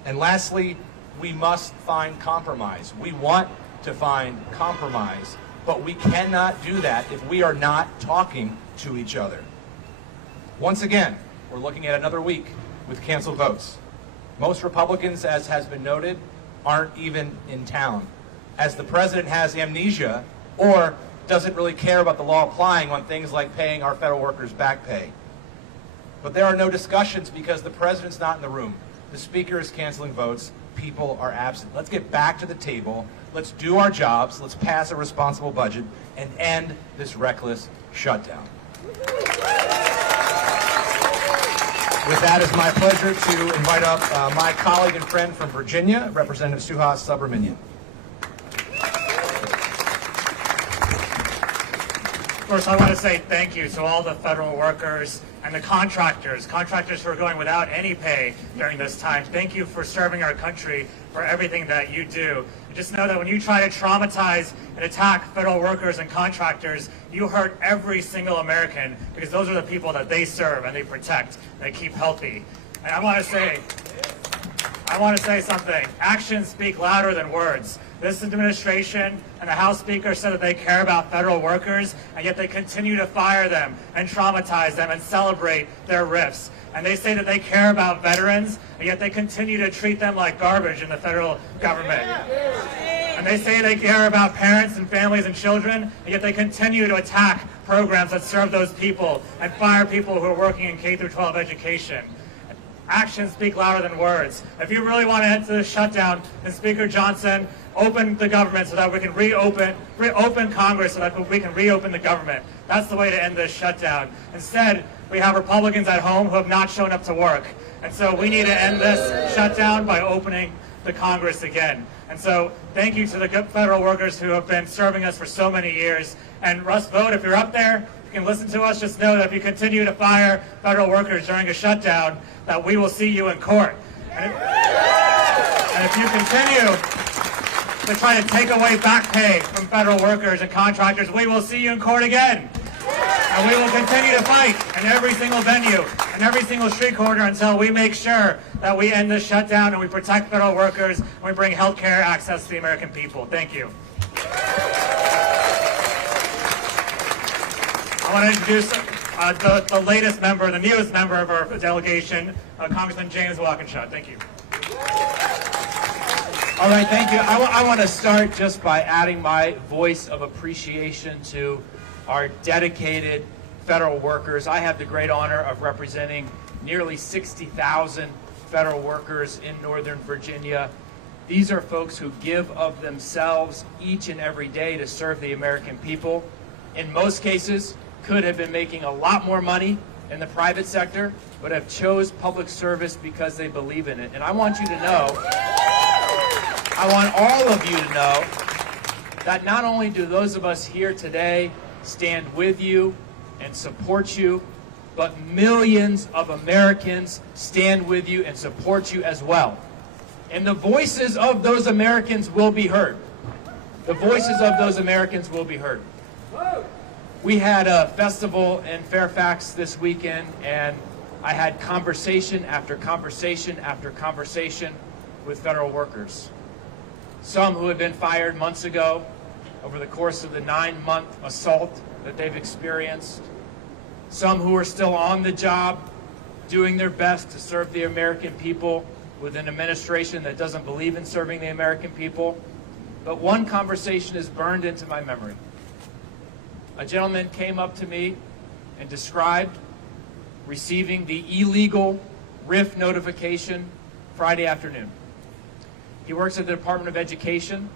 And lastly, we must find compromise. We want to find compromise, but we cannot do that if we are not talking to each other. Once again, we're looking at another week with canceled votes. Most Republicans, as has been noted, aren't even in town, as the president has amnesia or doesn't really care about the law applying on things like paying our federal workers back pay. But there are no discussions because the president's not in the room. The speaker is canceling votes. People are absent. Let's get back to the table. Let's do our jobs. Let's pass a responsible budget and end this reckless shutdown. With that, it's my pleasure to invite up my colleague and friend from Virginia, Representative Subramanyam. First, I want to say thank you to all the federal workers and the contractors who are going without any pay during this time. Thank you for serving our country, for everything that you do. And just know that when you try to traumatize and attack federal workers and contractors, you hurt every single American, because those are the people that they serve and they protect and they keep healthy. And I want to say something. Actions speak louder than words. This administration and the House Speaker said that they care about federal workers, and yet they continue to fire them and traumatize them and celebrate their RIFs. And they say that they care about veterans, and yet they continue to treat them like garbage in the federal government. And they say they care about parents and families and children, and yet they continue to attack programs that serve those people and fire people who are working in K-12 education. Actions speak louder than words. If you really want to end this shutdown, then Speaker Johnson, open the government so that we can reopen Congress so that we can reopen the government. That's the way to end this shutdown. Instead, we have Republicans at home who have not shown up to work. And so we need to end this shutdown by opening the Congress again. And so thank you to the federal workers who have been serving us for so many years. And Russ Vogt, if you're up there, you can listen to us. Just know that if you continue to fire federal workers during a shutdown, that we will see you in court. And if you continue to try to take away back pay from federal workers and contractors, we will see you in court again. And we will continue to fight in every single venue and every single street corner until we make sure that we end this shutdown and we protect federal workers and we bring health care access to the American people. Thank you. I want to introduce the latest member, the newest member of our delegation, Congressman James Walkinshaw. Thank you. All right, thank you. I want to start just by adding my voice of appreciation to our dedicated federal workers. I have the great honor of representing nearly 60,000 federal workers in Northern Virginia. These are folks who give of themselves each and every day to serve the American people. In most cases, could have been making a lot more money in the private sector, but have chose public service because they believe in it. And I want you to know, I want all of you to know that not only do those of us here today stand with you and support you, but millions of Americans stand with you and support you as well. And the voices of those Americans will be heard. The voices of those Americans will be heard. We had a festival in Fairfax this weekend, and I had conversation after conversation after conversation with federal workers. Some who had been fired months ago over the course of the 9-month assault that they've experienced. Some who are still on the job, doing their best to serve the American people with an administration that doesn't believe in serving the American people. But one conversation is burned into my memory. A gentleman came up to me and described receiving the illegal RIF notification Friday afternoon. He works at the Department of Education.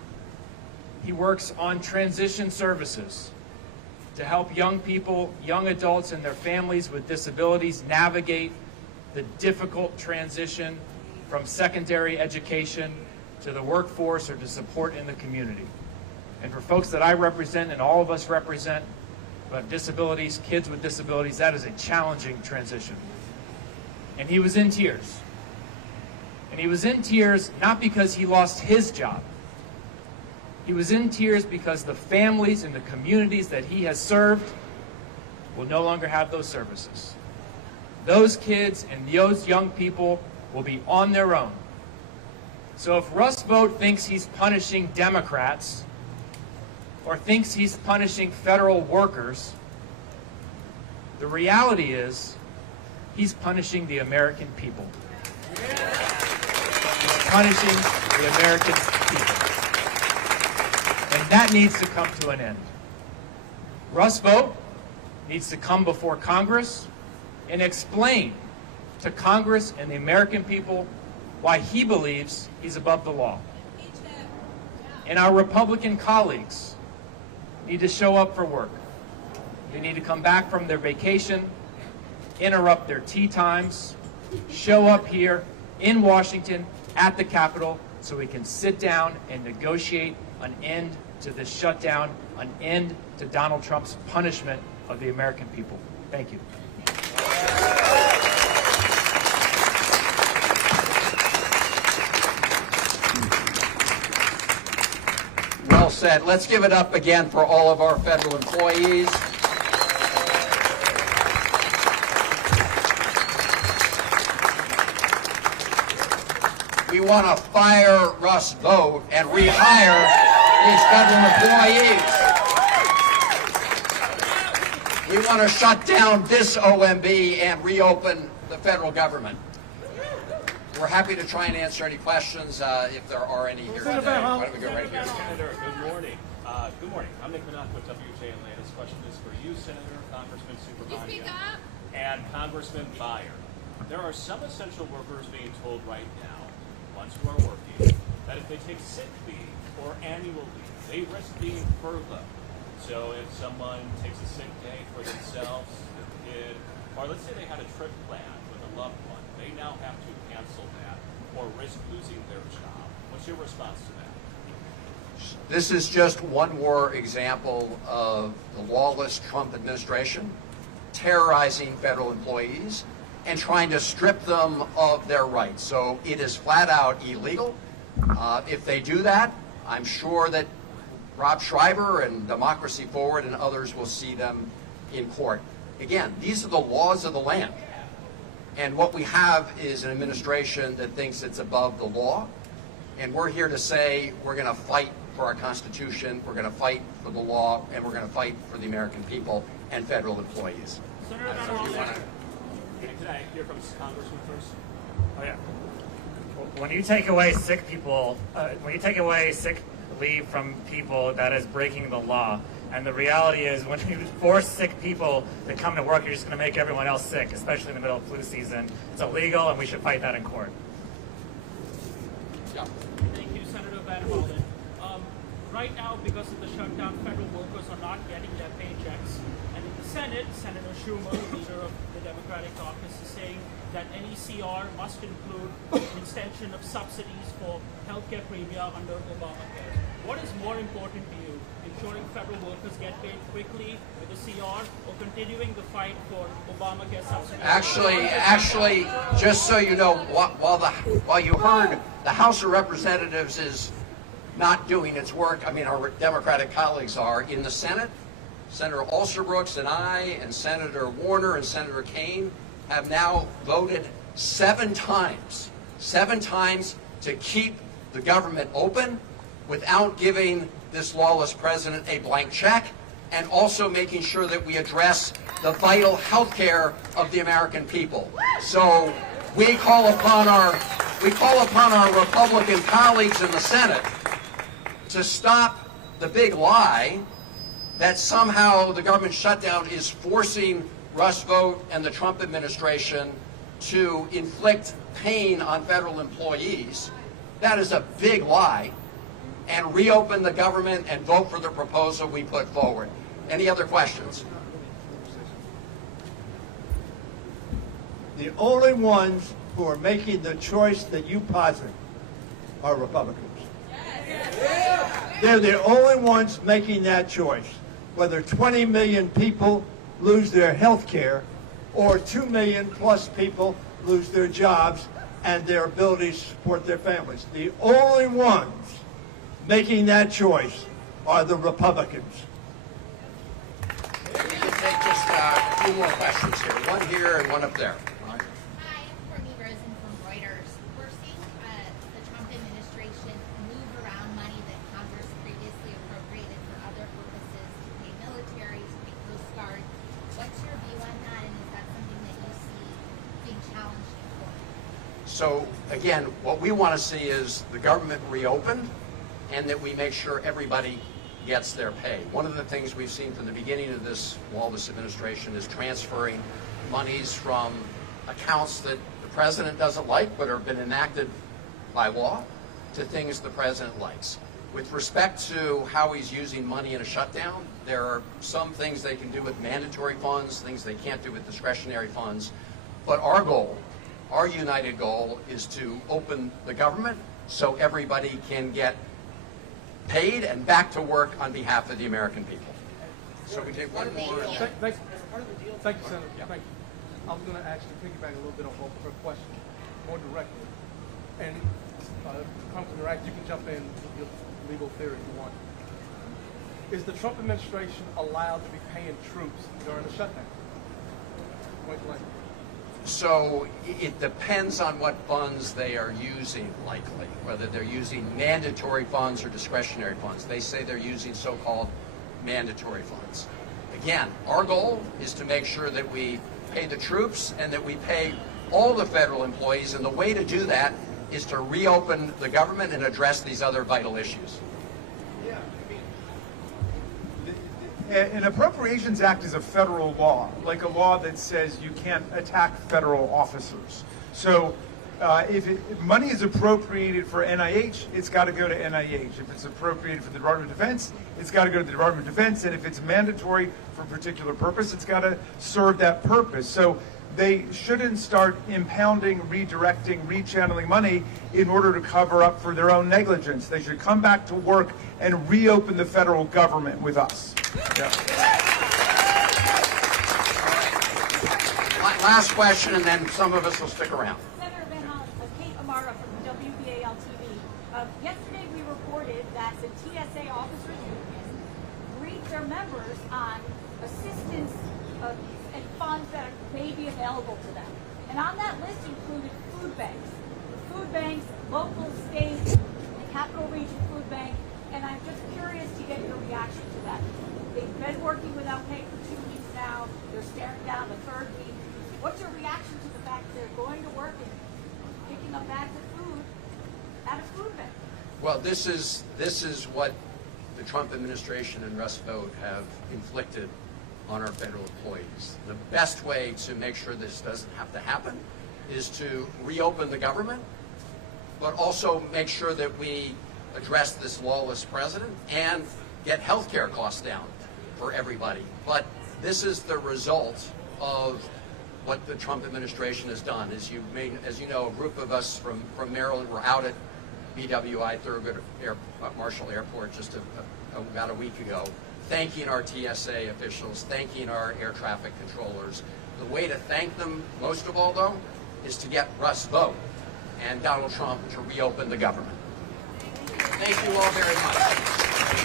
He works on transition services to help young people, young adults and their families with disabilities navigate the difficult transition from secondary education to the workforce or to support in the community. And for folks that I represent and all of us represent who have disabilities, kids with disabilities, that is a challenging transition. And he was in tears. And he was in tears not because he lost his job. He was in tears because the families and the communities that he has served will no longer have those services. Those kids and those young people will be on their own. So if Russ Vought thinks he's punishing Democrats or thinks he's punishing federal workers, the reality is he's punishing the American people. He's punishing the American people. And that needs to come to an end. Russ Vought needs to come before Congress and explain to Congress and the American people why he believes he's above the law. And our Republican colleagues need to show up for work. They need to come back from their vacation, interrupt their tea times, show up here in Washington at the Capitol so we can sit down and negotiate an end to this shutdown, an end to Donald Trump's punishment of the American people. Thank you. Well said. Let's give it up again for all of our federal employees. We want to fire Russ Vought and rehire these federal employees. We want to shut down this OMB and reopen the federal government. We're happy to try and answer any questions if there are any here today. Why don't we go right here? Senator, good morning. Good morning. I'm Nick Minock with WJ Atlanta. This question is for you, Senator, Congressman Subramanyam, and Congressman Beyer. There are some essential workers being told right now, ones who are working, that if they take sick leave or annual leave, they risk being furloughed. So if someone takes a sick day for themselves, their kid, or let's say they had a trip planned with a loved one, they now have to cancel that or risk losing their job. What's your response to that? This is just one more example of the lawless Trump administration terrorizing federal employees and trying to strip them of their rights. So it is flat out illegal. If they do that, I'm sure that Rob Schreiber and Democracy Forward and others will see them in court. Again, these are the laws of the land. And what we have is an administration that thinks it's above the law. And we're here to say we're going to fight for our Constitution, we're going to fight for the law, and we're going to fight for the American people and federal employees. Senator, can I hear from Congressman first? Oh, yeah. When you take away sick people, when you take away sick leave from people, that is breaking the law. And the reality is, when you force sick people to come to work, you're just going to make everyone else sick, especially in the middle of flu season. It's illegal, and we should fight that in court. Yeah. Thank you, Senator Van Hollen. Right now, because of the shutdown, federal workers are not getting their paychecks. And in the Senate, Senator Schumer, leader of the Democratic caucus, is saying that any CR must include an extension of subsidies for healthcare premia under Obamacare. What is more important to you, ensuring federal workers get paid quickly with a CR, or continuing the fight for Obamacare subsidies? Actually, just so you know, while you heard the House of Representatives is not doing its work, I mean, our Democratic colleagues are, in the Senate, Senator Alsobrooks and I, and Senator Warner and Senator Kaine have now voted 7 times to keep the government open without giving this lawless president a blank check, and also making sure that we address the vital health care of the American people. So we call upon our Republican colleagues in the Senate to stop the big lie that somehow the government shutdown is forcing Russ Vought and the Trump administration to inflict pain on federal employees. That is a big lie. And reopen the government and vote for the proposal we put forward. Any other questions? The only ones who are making the choice that you posit are Republicans. They're the only ones making that choice. Whether 20 million people lose their health care or 2 million plus people lose their jobs and their ability to support their families. The only ones making that choice are the Republicans. We can take just a few more questions here. One here and one up there. Hi, I'm Courtney Rosen from Reuters. We're seeing the Trump administration move around money that Congress previously appropriated for other purposes, to pay military, to pay Coast Guard. What's your view on that, and is that something that you see being challenged in court? So again, what we want to see is the government reopened, and that we make sure everybody gets their pay. One of the things we've seen from the beginning of this lawless administration is transferring monies from accounts that the president doesn't like but have been enacted by law to things the president likes. With respect to how he's using money in a shutdown, there are some things they can do with mandatory funds, things they can't do with discretionary funds. But our goal, our united goal, is to open the government so everybody can get paid and back to work on behalf of the American people. So we take one more. Thank you, Senator. Yeah. Thank you. I was going to actually piggyback a little bit on her question more directly. And Congressman Raskin, you can jump in with your legal theory if you want. Is the Trump administration allowed to be paying troops during the shutdown? Point blank. So it depends on what funds they are using, likely, whether they're using mandatory funds or discretionary funds. They say they're using so-called mandatory funds. Again, our goal is to make sure that we pay the troops and that we pay all the federal employees, and the way to do that is to reopen the government and address these other vital issues. An Appropriations Act is a federal law, like a law that says you can't attack federal officers. So if money is appropriated for NIH, it's got to go to NIH. If it's appropriated for the Department of Defense, it's got to go to the Department of Defense. And if it's mandatory for a particular purpose, it's got to serve that purpose. So they shouldn't start impounding, redirecting, rechanneling money in order to cover up for their own negligence. They should come back to work and reopen the federal government with us. Yeah. Last question, and then some of us will stick around. Senator Van Hollen, Kate Amara from WBAL TV. Yesterday we reported that the TSA officers union briefed their members on assistance and funds that may be available to them. And on that list included food banks. Food banks, local, state, the Capital Region Food Bank, and I'm just curious to get your reaction to that. They've been working without pay for 2 weeks now. They're staring down the 3rd week. What's your reaction to the fact that they're going to work and picking up bags of food at a food bank. Well, this is what the Trump administration and Russ Vought have inflicted on our federal employees. The best way to make sure this doesn't have to happen is to reopen the government, but also make sure that we address this lawless president and get health care costs down for everybody. But this is the result of what the Trump administration has done. As you know, a group of us from Maryland were out at BWI Thurgood Marshall Airport just about a week ago, thanking our TSA officials, thanking our air traffic controllers. The way to thank them, most of all though, is to get Russ Vought and Donald Trump to reopen the government. Thank you all very much.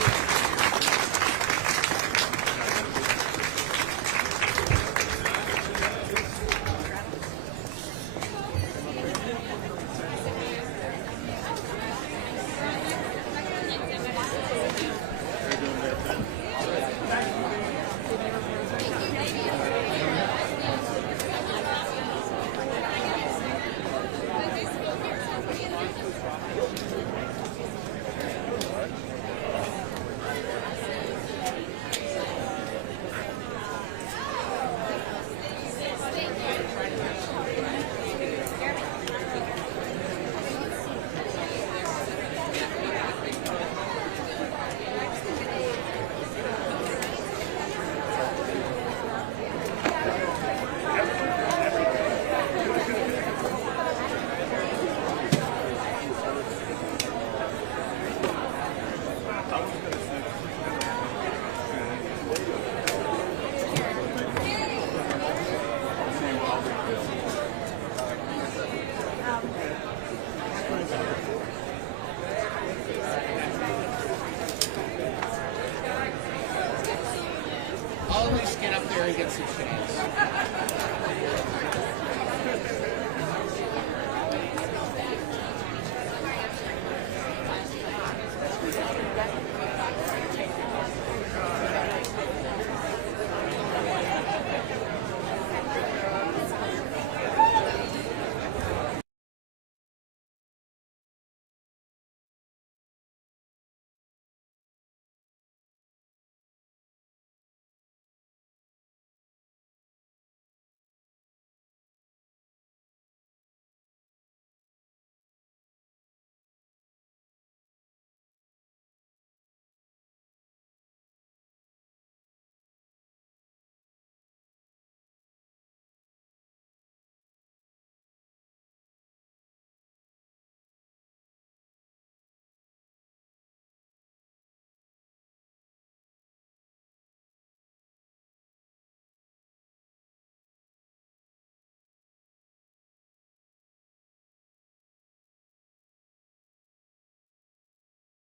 I'll at least get up there and get some chance.